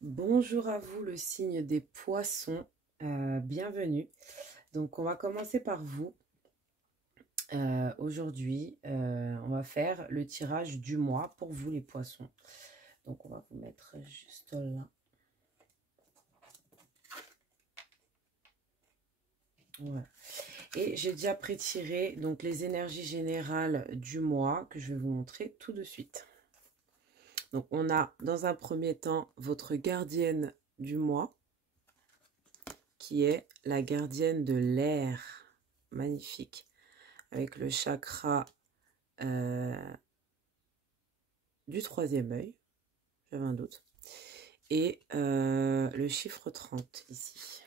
Bonjour à vous, le signe des poissons. Bienvenue. Donc, on va commencer par vous. Aujourd'hui, on va faire le tirage du mois pour vous, les poissons. Donc, on va vous mettre juste là. Voilà. Et j'ai déjà pré-tiré donc les énergies générales du mois que je vais vous montrer tout de suite. Donc, on a dans un premier temps votre gardienne du mois, qui est la gardienne de l'air. Magnifique. Avec le chakra du troisième œil. J'avais un doute. Et le chiffre 30 ici.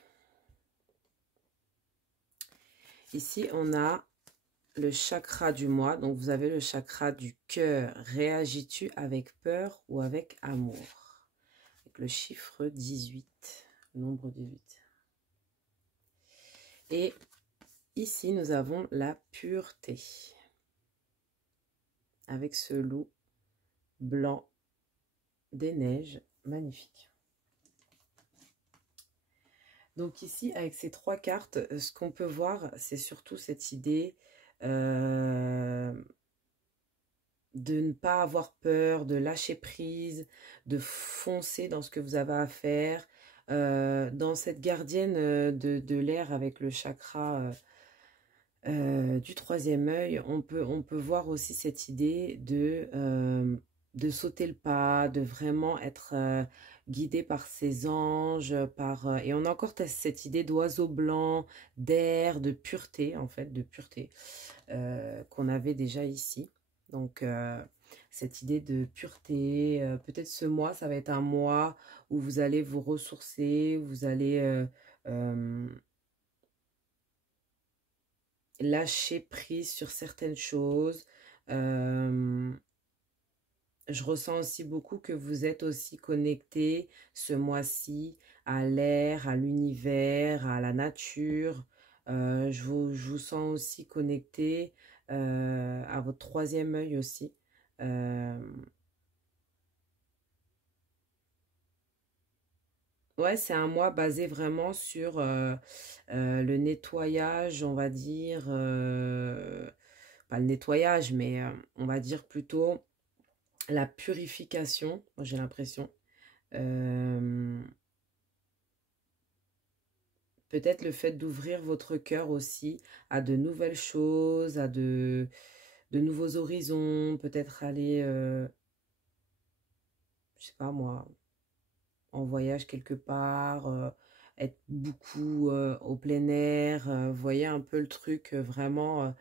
Ici, on a le chakra du mois. Donc, vous avez le chakra du cœur. Réagis-tu avec peur ou avec amour? Avec le chiffre 18. Nombre 18. Et ici, nous avons la pureté. Avec ce loup blanc des neiges. Magnifique. Donc ici, avec ces trois cartes, ce qu'on peut voir, c'est surtout cette idée de ne pas avoir peur, de lâcher prise, de foncer dans ce que vous avez à faire. Dans cette gardienne de l'air avec le chakra du troisième œil, on peut voir aussi cette idée de sauter le pas, de vraiment être guidé par ses anges, et on a encore cette idée d'oiseau blanc, d'air, de pureté, en fait, de pureté, qu'on avait déjà ici. Donc, cette idée de pureté, peut-être ce mois, ça va être un mois où vous allez vous ressourcer, vous allez lâcher prise sur certaines choses. Je ressens aussi beaucoup que vous êtes aussi connecté ce mois-ci à l'air, à l'univers, à la nature. Je vous sens aussi connecté à votre troisième œil aussi. Ouais, c'est un mois basé vraiment sur le nettoyage, on va dire, pas le nettoyage, mais on va dire plutôt la purification, j'ai l'impression. Peut-être le fait d'ouvrir votre cœur aussi à de nouvelles choses, à de nouveaux horizons, peut-être aller, je sais pas moi, en voyage quelque part, être beaucoup au plein air, vous voyez un peu le truc, vraiment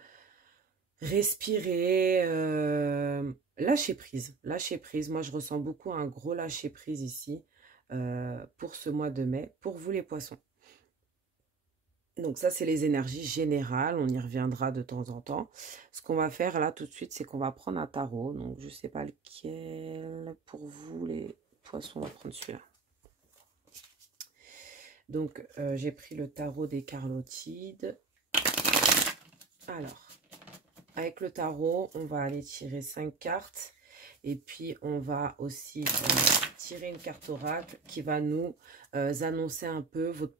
respirer, lâcher prise, lâcher prise. Moi, je ressens beaucoup un gros lâcher prise ici pour ce mois de mai, pour vous les poissons. Donc ça, c'est les énergies générales, on y reviendra de temps en temps. Ce qu'on va faire là tout de suite, c'est qu'on va prendre un tarot. Donc je ne sais pas lequel pour vous les poissons, on va prendre celui-là. Donc, j'ai pris le tarot des Carlotides. Alors, avec le tarot, on va aller tirer 5 cartes. Et puis, on va aussi tirer une carte oracle qui va nous annoncer un peu votre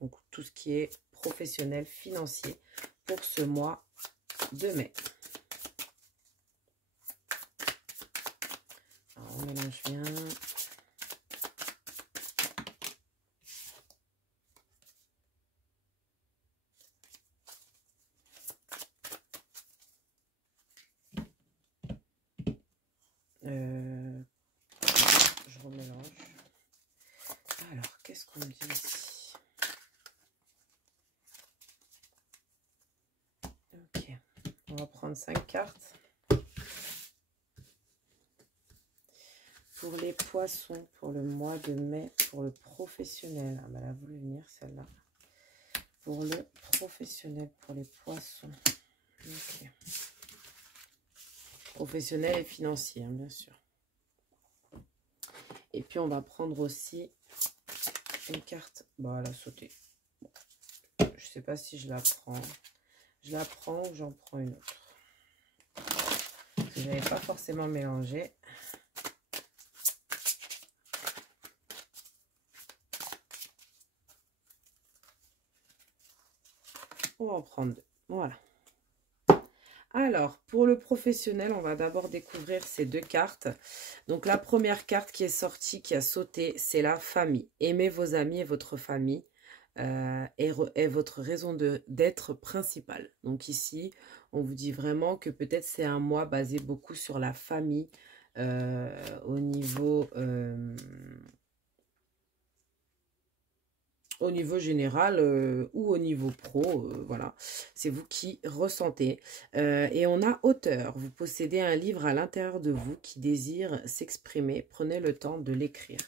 donc tout ce qui est professionnel, financier, pour ce mois de mai. Alors, on mélange bien. Je remélange. Alors, qu'est-ce qu'on me dit ici? Ok, on va prendre 5 cartes. Pour les poissons, pour le mois de mai, pour le professionnel. Ah ben, elle a voulu venir celle-là. Pour le professionnel, pour les poissons. Ok. Professionnel et financier, hein, bien sûr. Et puis, on va prendre aussi une carte. Bon, elle a sauté. Bon. Je ne sais pas si je la prends. Je la prends ou j'en prends une autre. Je n'avais pas forcément mélangé. On va en prendre 2. Voilà. Alors, pour le professionnel, on va d'abord découvrir ces 2 cartes. Donc, la première carte qui est sortie, qui a sauté, c'est la famille. Aimez vos amis et votre famille est votre raison d'être principale. Donc, ici, on vous dit vraiment que peut-être c'est un mois basé beaucoup sur la famille au niveau général ou au niveau pro, voilà, c'est vous qui ressentez. Et on a auteur, vous possédez un livre à l'intérieur de vous qui désire s'exprimer, prenez le temps de l'écrire.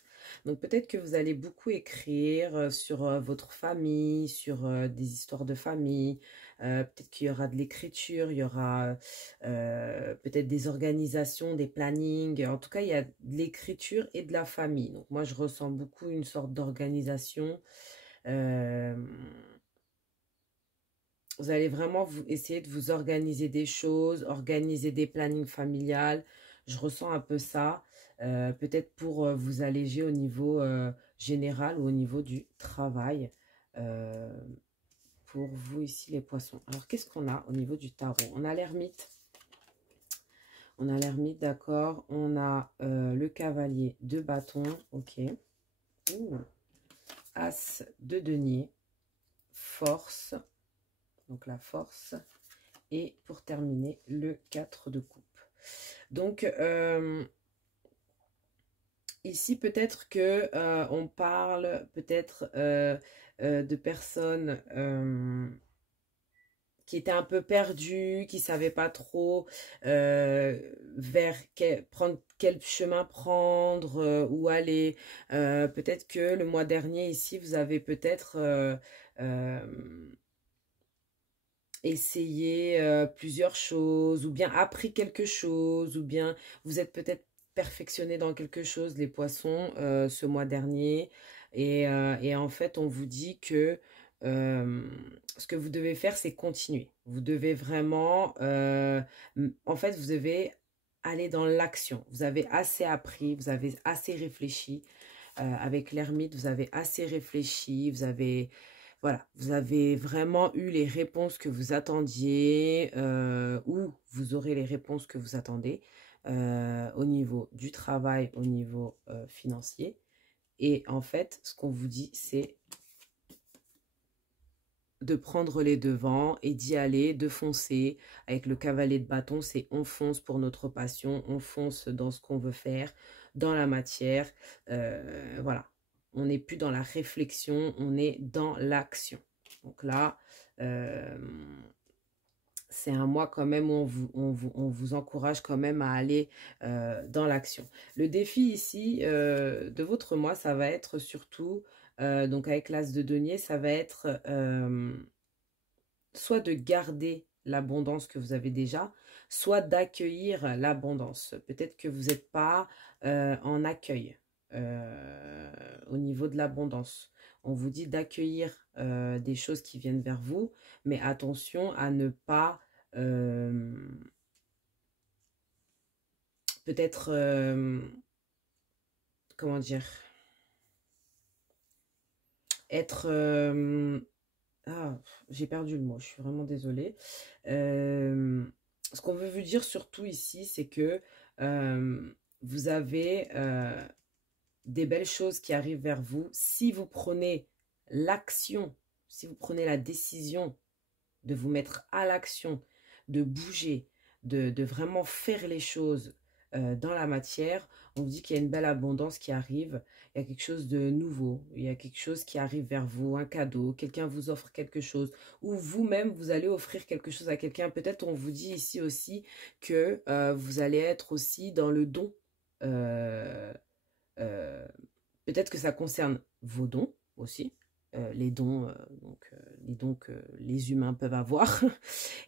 Donc peut-être que vous allez beaucoup écrire sur votre famille, sur des histoires de famille, peut-être qu'il y aura de l'écriture, il y aura peut-être des organisations, des plannings, en tout cas il y a de l'écriture et de la famille. Donc moi je ressens beaucoup une sorte d'organisation. Vous allez vraiment essayer de vous organiser des choses, organiser des plannings familiales. Je ressens un peu ça. Peut-être pour vous alléger au niveau général ou au niveau du travail. Pour vous ici les poissons. Alors qu'est-ce qu'on a au niveau du tarot? On a l'ermite. On a l'ermite, d'accord. On a le cavalier de bâton. Ok. Ouh. As de denier. Force. Donc la force. Et pour terminer, le 4 de coupe. Donc, ici, peut-être que on parle peut-être de personnes qui étaient un peu perdues, qui ne savaient pas trop quel chemin prendre, où aller. Peut-être que le mois dernier, ici, vous avez peut-être essayé plusieurs choses, ou bien appris quelque chose, ou bien vous êtes peut-être perfectionné dans quelque chose, les poissons, ce mois dernier. Et en fait, on vous dit que ce que vous devez faire, c'est continuer. Vous devez vraiment, en fait, vous devez aller dans l'action. Vous avez assez appris, vous avez assez réfléchi. Avec l'ermite, vous avez assez réfléchi, voilà, vous avez vraiment eu les réponses que vous attendiez ou vous aurez les réponses que vous attendez au niveau du travail, au niveau financier. Et en fait, ce qu'on vous dit, c'est de prendre les devants et d'y aller, de foncer. Avec le cavalier de bâton, c'est on fonce pour notre passion, on fonce dans ce qu'on veut faire, dans la matière. Voilà, on n'est plus dans la réflexion, on est dans l'action. Donc là, c'est un mois quand même où on vous encourage quand même à aller dans l'action. Le défi ici de votre mois, ça va être surtout, donc avec l'as de denier, ça va être soit de garder l'abondance que vous avez déjà, soit d'accueillir l'abondance. Peut-être que vous n'êtes pas en accueil au niveau de l'abondance. On vous dit d'accueillir des choses qui viennent vers vous, mais attention à ne pas peut-être, comment dire, être... ah, j'ai perdu le mot, je suis vraiment désolée. Ce qu'on veut vous dire surtout ici, c'est que vous avez des belles choses qui arrivent vers vous. Si vous prenez l'action, si vous prenez la décision de vous mettre à l'action, de bouger, de vraiment faire les choses dans la matière, on vous dit qu'il y a une belle abondance qui arrive, il y a quelque chose de nouveau, il y a quelque chose qui arrive vers vous, un cadeau, quelqu'un vous offre quelque chose, ou vous-même, vous allez offrir quelque chose à quelqu'un. Peut-être on vous dit ici aussi que vous allez être aussi dans le don. Euh, Peut-être que ça concerne vos dons aussi, les dons, les dons que les humains peuvent avoir.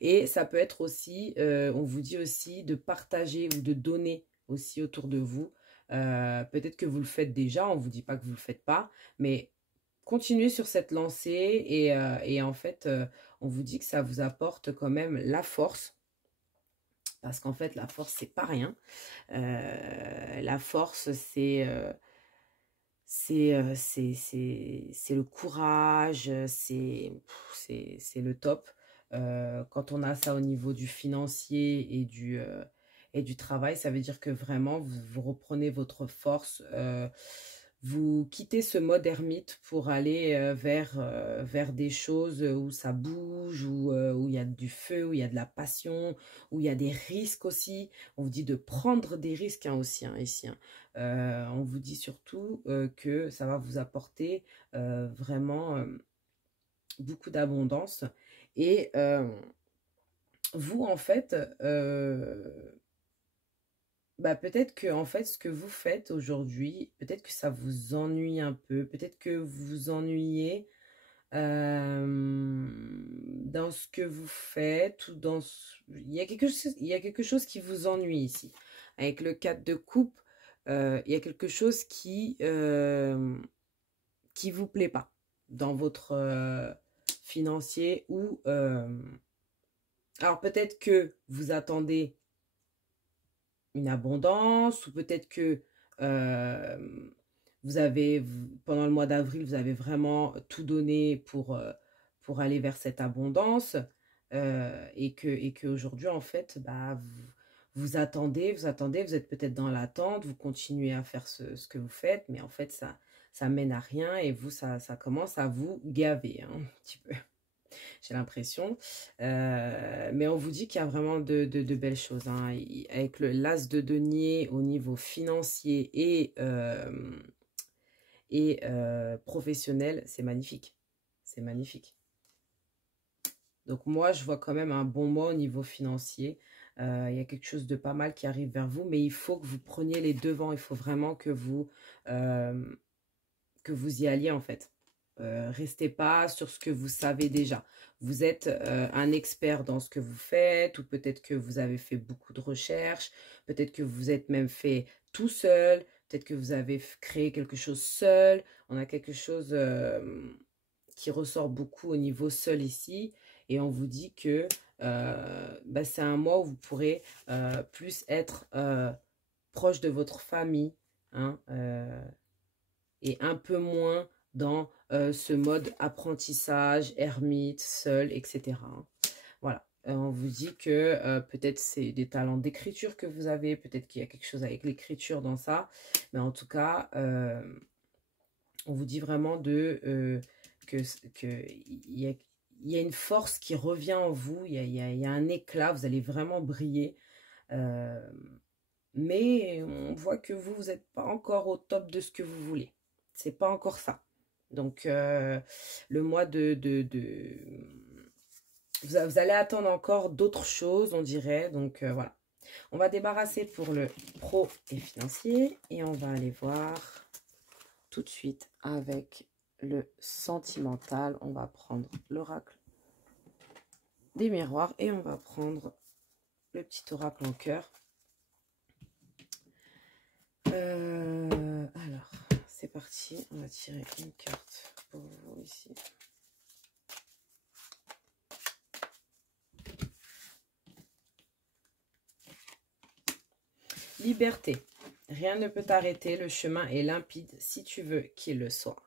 Et ça peut être aussi, on vous dit aussi de partager ou de donner aussi autour de vous. Peut-être que vous le faites déjà, on ne vous dit pas que vous ne le faites pas, mais continuez sur cette lancée et en fait, on vous dit que ça vous apporte quand même la force. Parce qu'en fait, la force, c'est pas rien. La force, c'est le courage, c'est le top. Quand on a ça au niveau du financier et du travail, ça veut dire que vraiment, vous reprenez votre force. Vous quittez ce mode ermite pour aller vers des choses où ça bouge, où il y a du feu, où il y a de la passion, où il y a des risques aussi. On vous dit de prendre des risques hein, aussi hein, ici. Hein. On vous dit surtout que ça va vous apporter vraiment beaucoup d'abondance. Et vous, en fait, bah, peut-être que en fait, ce que vous faites aujourd'hui, peut-être que ça vous ennuie un peu, peut-être que vous vous ennuyez dans ce que vous faites ou il y a quelque chose qui vous ennuie ici. Avec le 4 de coupe, il y a quelque chose qui vous plaît pas dans votre financier ou alors peut-être que vous attendez une abondance ou peut-être que pendant le mois d'avril, vous avez vraiment tout donné pour aller vers cette abondance et que aujourd'hui, en fait, bah, vous attendez, vous êtes peut-être dans l'attente, vous continuez à faire ce que vous faites, mais en fait, ça mène à rien et vous, ça commence à vous gaver hein, un petit peu j'ai l'impression. Mais on vous dit qu'il y a vraiment de belles choses. Hein. Avec le l'as de denier au niveau financier et professionnel, c'est magnifique. C'est magnifique. Donc moi, je vois quand même un bon mois au niveau financier. Il y a quelque chose de pas mal qui arrive vers vous, mais il faut que vous preniez les devants. Il faut vraiment que vous y alliez en fait. Restez pas sur ce que vous savez déjà. Vous êtes un expert dans ce que vous faites, ou peut-être que vous avez fait beaucoup de recherches, peut-être que vous êtes même fait tout seul, peut-être que vous avez créé quelque chose seul. On a quelque chose qui ressort beaucoup au niveau seul ici, et on vous dit que bah, c'est un mois où vous pourrez plus être proche de votre famille, hein, et un peu moins dans ce mode apprentissage, ermite, seul, etc. Hein. Voilà. On vous dit que peut-être c'est des talents d'écriture que vous avez, peut-être qu'il y a quelque chose avec l'écriture dans ça, mais en tout cas, on vous dit vraiment que il y a une force qui revient en vous, il y a un éclat, vous allez vraiment briller. Mais on voit que vous n'êtes pas encore au top de ce que vous voulez. C'est pas encore ça. Donc, le mois vous allez attendre encore d'autres choses, on dirait. Donc, voilà. On va débarrasser pour le pro et financier. Et on va aller voir tout de suite avec le sentimental. On va prendre l'oracle des miroirs. Et on va prendre le petit oracle en cœur. Alors, c'est parti. On va tirer une carte pour vous ici. Liberté. Rien ne peut t'arrêter. Le chemin est limpide si tu veux qu'il le soit.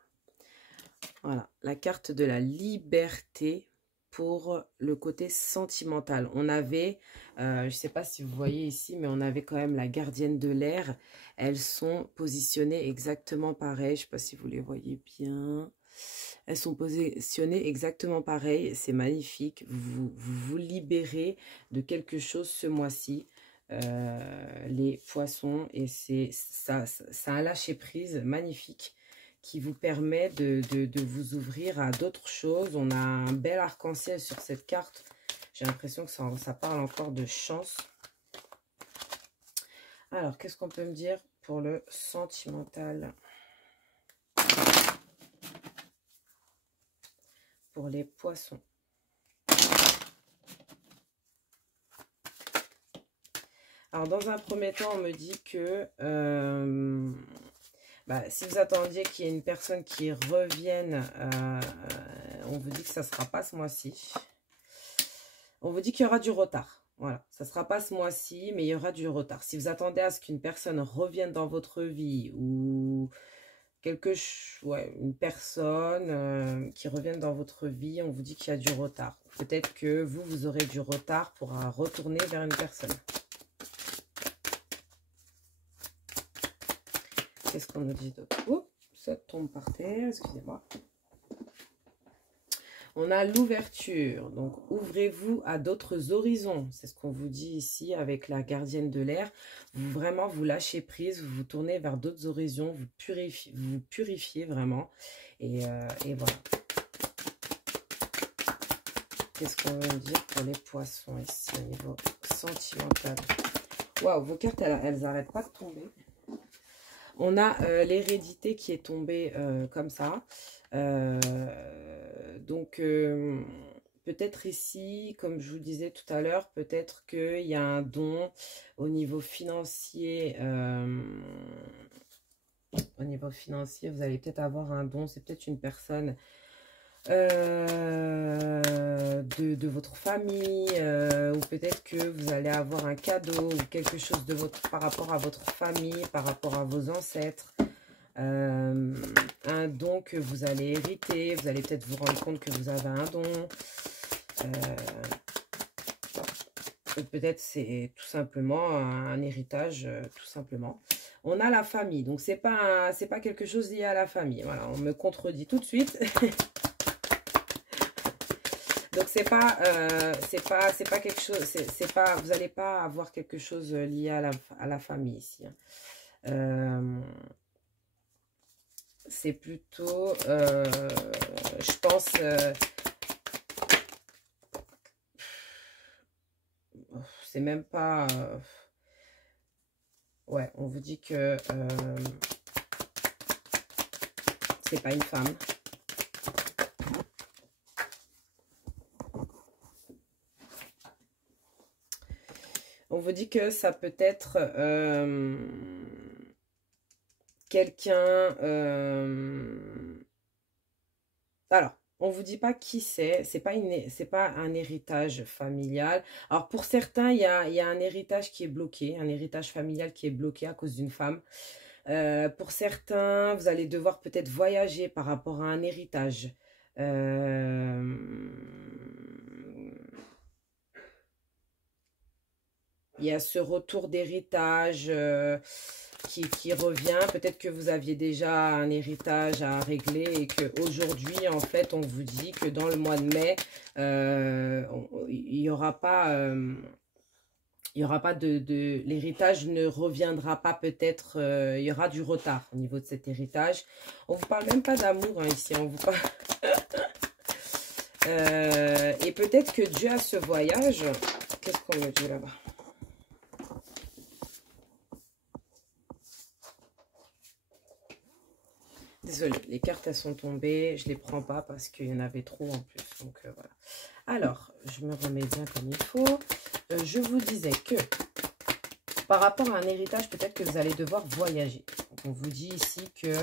Voilà, la carte de la liberté pour le côté sentimental. On avait, je ne sais pas si vous voyez ici, mais on avait quand même la gardienne de l'air. Elles sont positionnées exactement pareil. Je ne sais pas si vous les voyez bien. Elles sont positionnées exactement pareil. C'est magnifique. Vous libérez de quelque chose ce mois-ci. Les poissons. Et ça a un lâcher-prise magnifique qui vous permet de vous ouvrir à d'autres choses. On a un bel arc-en-ciel sur cette carte. J'ai l'impression que ça parle encore de chance. Alors, qu'est-ce qu'on peut me dire pour le sentimental? Pour les poissons. Alors, dans un premier temps, on me dit que bah, si vous attendiez qu'il y ait une personne qui revienne, on vous dit que ça ne sera pas ce mois-ci. On vous dit qu'il y aura du retard. Voilà, ça ne sera pas ce mois-ci, mais il y aura du retard. Si vous attendez à ce qu'une personne revienne dans votre vie ou ouais, une personne qui revienne dans votre vie. On vous dit qu'il y a du retard. Peut-être que vous aurez du retard pour retourner vers une personne. Qu'est-ce qu'on nous dit d'autre? Oh, ça tombe par terre, excusez-moi. On a l'ouverture, donc ouvrez-vous à d'autres horizons. C'est ce qu'on vous dit ici avec la gardienne de l'air. Vraiment, vous lâchez prise, vous vous tournez vers d'autres horizons, vous purifiez vraiment. Et voilà. Qu'est-ce qu'on veut dire pour les poissons ici au niveau sentimental? Waouh, vos cartes, elles n'arrêtent pas de tomber. On a l'hérédité qui est tombée comme ça. Donc, peut-être ici, comme je vous disais tout à l'heure, peut-être qu'il y a un don au niveau financier. Au niveau financier, vous allez peut-être avoir un don. C'est peut-être une personne de votre famille, ou peut-être que vous allez avoir un cadeau ou quelque chose par rapport à votre famille, par rapport à vos ancêtres. Un don que vous allez hériter, vous allez peut-être vous rendre compte que vous avez un don. Peut-être c'est tout simplement un héritage, tout simplement. On a la famille, donc c'est pas quelque chose lié à la famille. Voilà, on me contredit tout de suite. Donc c'est pas quelque chose, vous n'allez pas avoir quelque chose lié à la famille ici. C'est plutôt, je pense, c'est même pas, ouais, on vous dit que c'est pas une femme. On vous dit que ça peut être quelqu'un... Alors, on vous dit pas qui c'est pas un héritage familial. Alors, pour certains, il y a un héritage qui est bloqué, un héritage familial qui est bloqué à cause d'une femme. Pour certains, vous allez devoir peut-être voyager par rapport à un héritage. Il y a ce retour d'héritage qui revient. Peut-être que vous aviez déjà un héritage à régler et qu'aujourd'hui, en fait, on vous dit que dans le mois de mai, il n'y aura pas... l'héritage ne reviendra pas peut-être, il y aura du retard au niveau de cet héritage. On ne vous parle même pas d'amour hein, ici, on vous parle... et peut-être que Dieu a ce voyage. Qu'est-ce qu'on me dit là-bas? Désolée, les cartes elles sont tombées, je les prends pas parce qu'il y en avait trop en plus. Donc voilà. Alors, je me remets bien comme il faut. Je vous disais que par rapport à un héritage, peut-être que vous allez devoir voyager. Donc, on vous dit ici que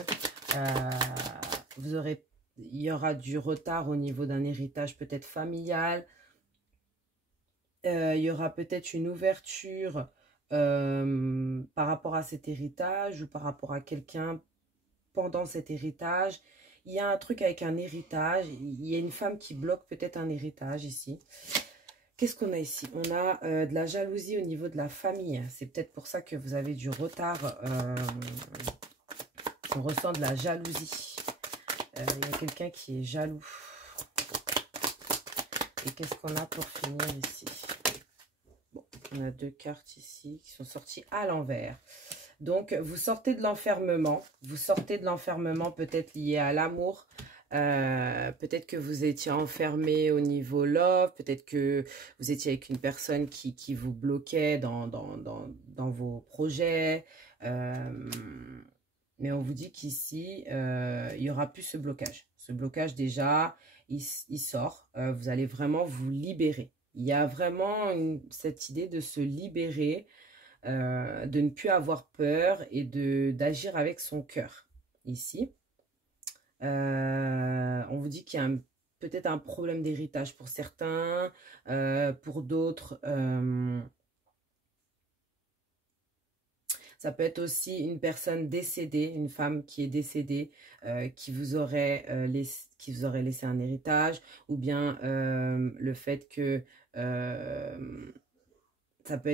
il y aura du retard au niveau d'un héritage peut-être familial. Il y aura peut-être une ouverture par rapport à cet héritage ou par rapport à quelqu'un pendant cet héritage. Il y a un truc avec un héritage. Il y a une femme qui bloque peut-être un héritage ici. Qu'est-ce qu'on a ici? On a de la jalousie au niveau de la famille. C'est peut-être pour ça que vous avez du retard. On ressent de la jalousie. Il y a quelqu'un qui est jaloux. Et qu'est-ce qu'on a pour finir ici? Bon, on a deux cartes ici qui sont sorties à l'envers. Donc, vous sortez de l'enfermement. Vous sortez de l'enfermement peut-être lié à l'amour. Peut-être que vous étiez enfermé au niveau love. Peut-être que vous étiez avec une personne qui vous bloquait dans vos projets. Mais on vous dit qu'ici, il n'y aura plus ce blocage. Ce blocage, déjà, il sort. Vous allez vraiment vous libérer. Il y a vraiment cette idée de se libérer, de ne plus avoir peur et d'agir avec son cœur. Ici, on vous dit qu'il y a peut-être un problème d'héritage pour certains, pour d'autres. Ça peut être aussi une personne décédée, une femme qui est décédée, qui vous aurait laissé un héritage, ou bien le fait que ça peut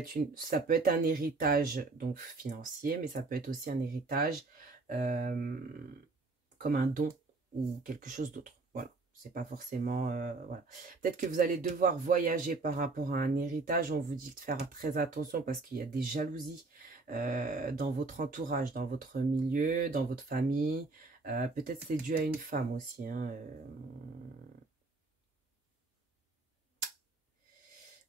être un héritage donc financier, mais ça peut être aussi un héritage euh, comme un don ou quelque chose d'autre. Voilà, c'est pas forcément voilà. Peut-être que vous allez devoir voyager par rapport à un héritage. On vous dit de faire très attention parce qu'il y a des jalousies dans votre entourage, dans votre milieu, dans votre famille. Peut-être c'est dû à une femme aussi, hein,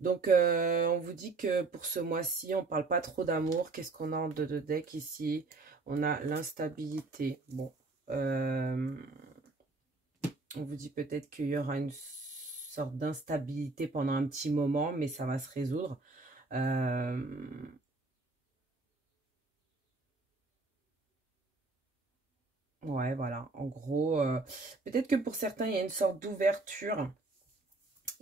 Donc, on vous dit que pour ce mois-ci, on parle pas trop d'amour. Qu'est-ce qu'on a en deux de deck ici? On a l'instabilité. Bon, on vous dit peut-être qu'il y aura une sorte d'instabilité pendant un petit moment, mais ça va se résoudre. Ouais, voilà. En gros, peut-être que pour certains, il y a une sorte d'ouverture.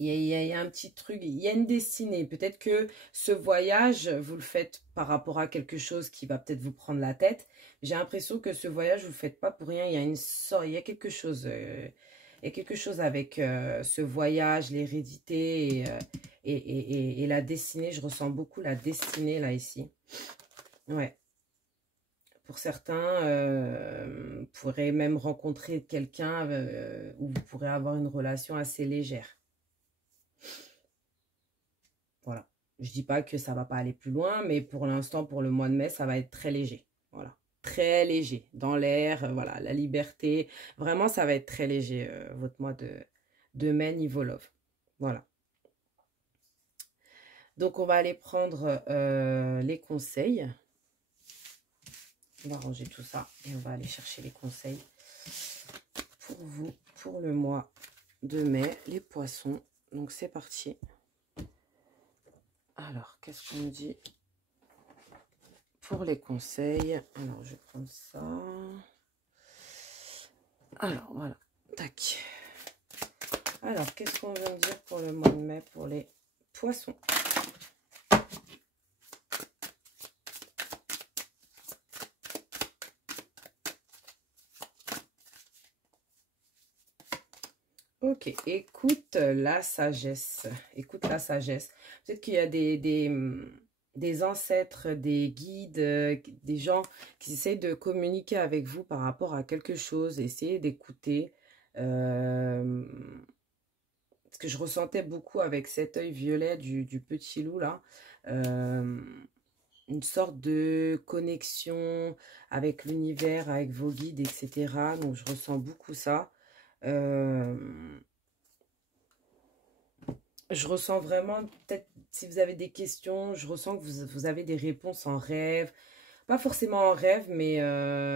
Il y a un petit truc, il y a une destinée. Peut-être que ce voyage, vous le faites par rapport à quelque chose qui va peut-être vous prendre la tête. J'ai l'impression que ce voyage, vous ne le faites pas pour rien. Il y a une sorte, il y a quelque chose avec ce voyage, l'hérédité et la destinée. Je ressens beaucoup la destinée là, ici. Ouais. Pour certains, vous pourrez même rencontrer quelqu'un où vous pourrez avoir une relation assez légère. Voilà. Je dis pas que ça va pas aller plus loin, mais pour l'instant, pour le mois de mai, ça va être très léger. Voilà. Très léger. Dans l'air, voilà, la liberté. Vraiment, ça va être très léger, votre mois de mai niveau love. Voilà. Donc, on va aller prendre les conseils. On va ranger tout ça et on va aller chercher les conseils pour vous, pour le mois de mai, les poissons. Donc, c'est parti. Alors, qu'est-ce qu'on me dit pour les conseils? Alors, je vais prendre ça. Alors, voilà. Tac. Alors, qu'est-ce qu'on vient de dire pour le mois de mai pour les poissons? Ok, écoute la sagesse. Écoute la sagesse. Peut-être qu'il y a des ancêtres, des guides, des gens qui essayent de communiquer avec vous par rapport à quelque chose. Essayez d'écouter. Parce que je ressentais beaucoup avec cet œil violet du petit loup là. Une sorte de connexion avec l'univers, avec vos guides, etc. Donc, je ressens beaucoup ça. Je ressens vraiment, peut-être si vous avez des questions, je ressens que vous avez des réponses en rêve. Pas forcément en rêve, mais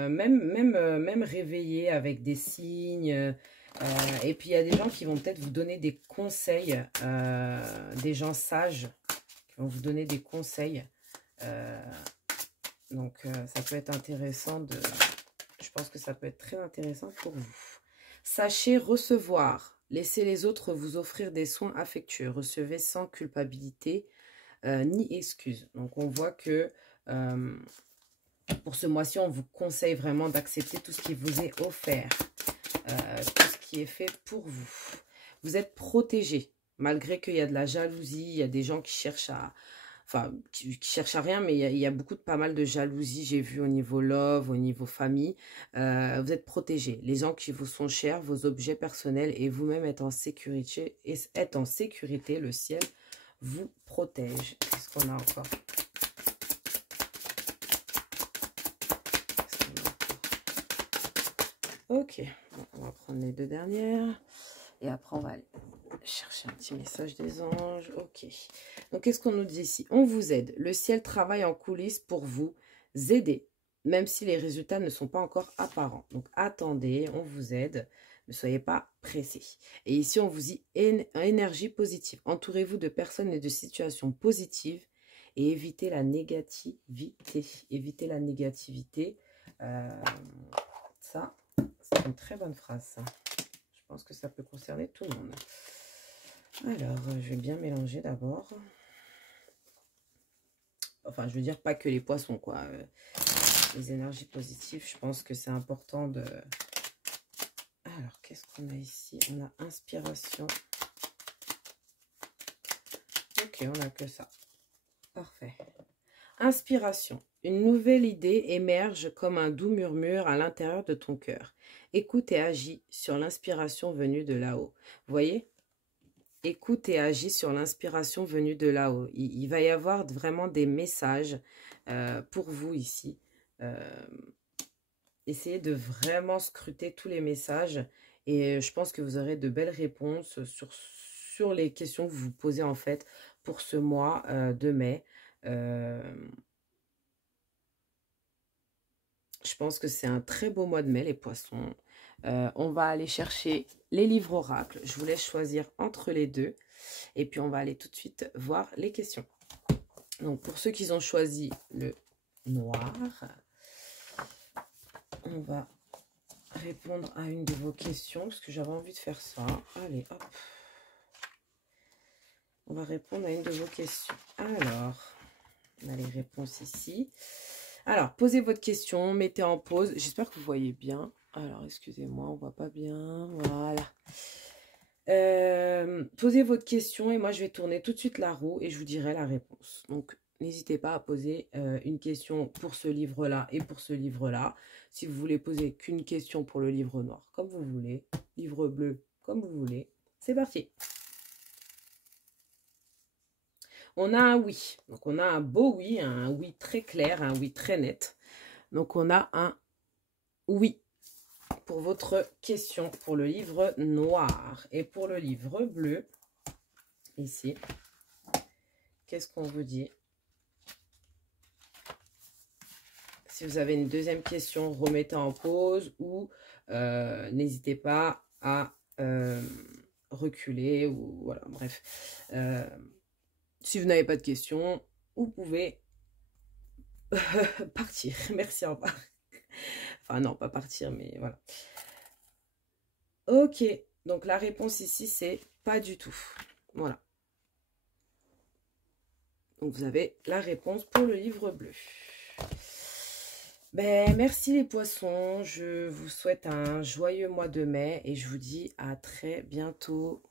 même réveillé avec des signes. Et puis, il y a des gens qui vont peut-être vous donner des conseils, des gens sages qui vont vous donner des conseils. Donc, ça peut être intéressant de... Je pense que ça peut être très intéressant pour vous. Sachez recevoir. Laissez les autres vous offrir des soins affectueux. Recevez sans culpabilité ni excuse. Donc, on voit que pour ce mois-ci, on vous conseille vraiment d'accepter tout ce qui vous est offert. Tout ce qui est fait pour vous. Vous êtes protégé. Malgré qu'il y a de la jalousie, il y a des gens qui cherchent à... Enfin, qui cherchent à rien, mais il y a beaucoup de pas mal de jalousie, j'ai vu au niveau love, au niveau famille. Vous êtes protégés. Les gens qui vous sont chers, vos objets personnels et vous-même êtes en sécurité. Et êtes en sécurité, le ciel vous protège. Qu'est-ce qu'on a encore? Ok, bon, on va prendre les deux dernières. Et après, on va aller chercher un petit message des anges. Ok. Donc, qu'est-ce qu'on nous dit ici? On vous aide. Le ciel travaille en coulisses pour vous aider, même si les résultats ne sont pas encore apparents. Donc, attendez, on vous aide. Ne soyez pas pressés. Et ici, on vous dit énergie positive. Entourez-vous de personnes et de situations positives et évitez la négativité. Évitez la négativité. Ça, c'est une très bonne phrase, ça. Je pense que ça peut concerner tout le monde. Alors, je vais bien mélanger d'abord. enfin, je veux dire, pas que les poissons, quoi. Les énergies positives, je pense que c'est important de... Alors, qu'est-ce qu'on a ici? On a inspiration. Ok, on n'a que ça. Parfait. Inspiration. Une nouvelle idée émerge comme un doux murmure à l'intérieur de ton cœur. Écoute et agis sur l'inspiration venue de là-haut. Vous voyez? Écoute et agis sur l'inspiration venue de là-haut. Il va y avoir vraiment des messages pour vous ici. Essayez de vraiment scruter tous les messages et je pense que vous aurez de belles réponses sur les questions que vous vous posez en fait pour ce mois de mai. Je pense que c'est un très beau mois de mai, les poissons. On va aller chercher les livres oracles. Je vous laisse choisir entre les deux. Et puis, on va aller tout de suite voir les questions. Donc, pour ceux qui ont choisi le noir, on va répondre à une de vos questions, parce que j'avais envie de faire ça. Allez, hop. On va répondre à une de vos questions. Alors, on a les réponses ici. Alors, posez votre question, mettez en pause. J'espère que vous voyez bien. Alors, excusez-moi, on ne voit pas bien. Voilà. Posez votre question et moi, je vais tourner tout de suite la roue et je vous dirai la réponse. Donc, n'hésitez pas à poser une question pour ce livre-là et pour ce livre-là. Si vous voulez poser qu'une question pour le livre noir, comme vous voulez. Livre bleu, comme vous voulez. C'est parti. On a un oui. Donc, on a un beau oui, un oui très clair, un oui très net. Donc, on a un oui pour votre question pour le livre noir. Et pour le livre bleu, ici, qu'est-ce qu'on vous dit? Si vous avez une deuxième question, remettez en pause ou n'hésitez pas à reculer ou voilà, bref. Si vous n'avez pas de questions, vous pouvez partir. Merci, au revoir. Enfin, non, pas partir, mais voilà. Ok, donc la réponse ici, c'est pas du tout. Voilà. Donc, vous avez la réponse pour le livre bleu. Ben, merci les poissons. Je vous souhaite un joyeux mois de mai et je vous dis à très bientôt.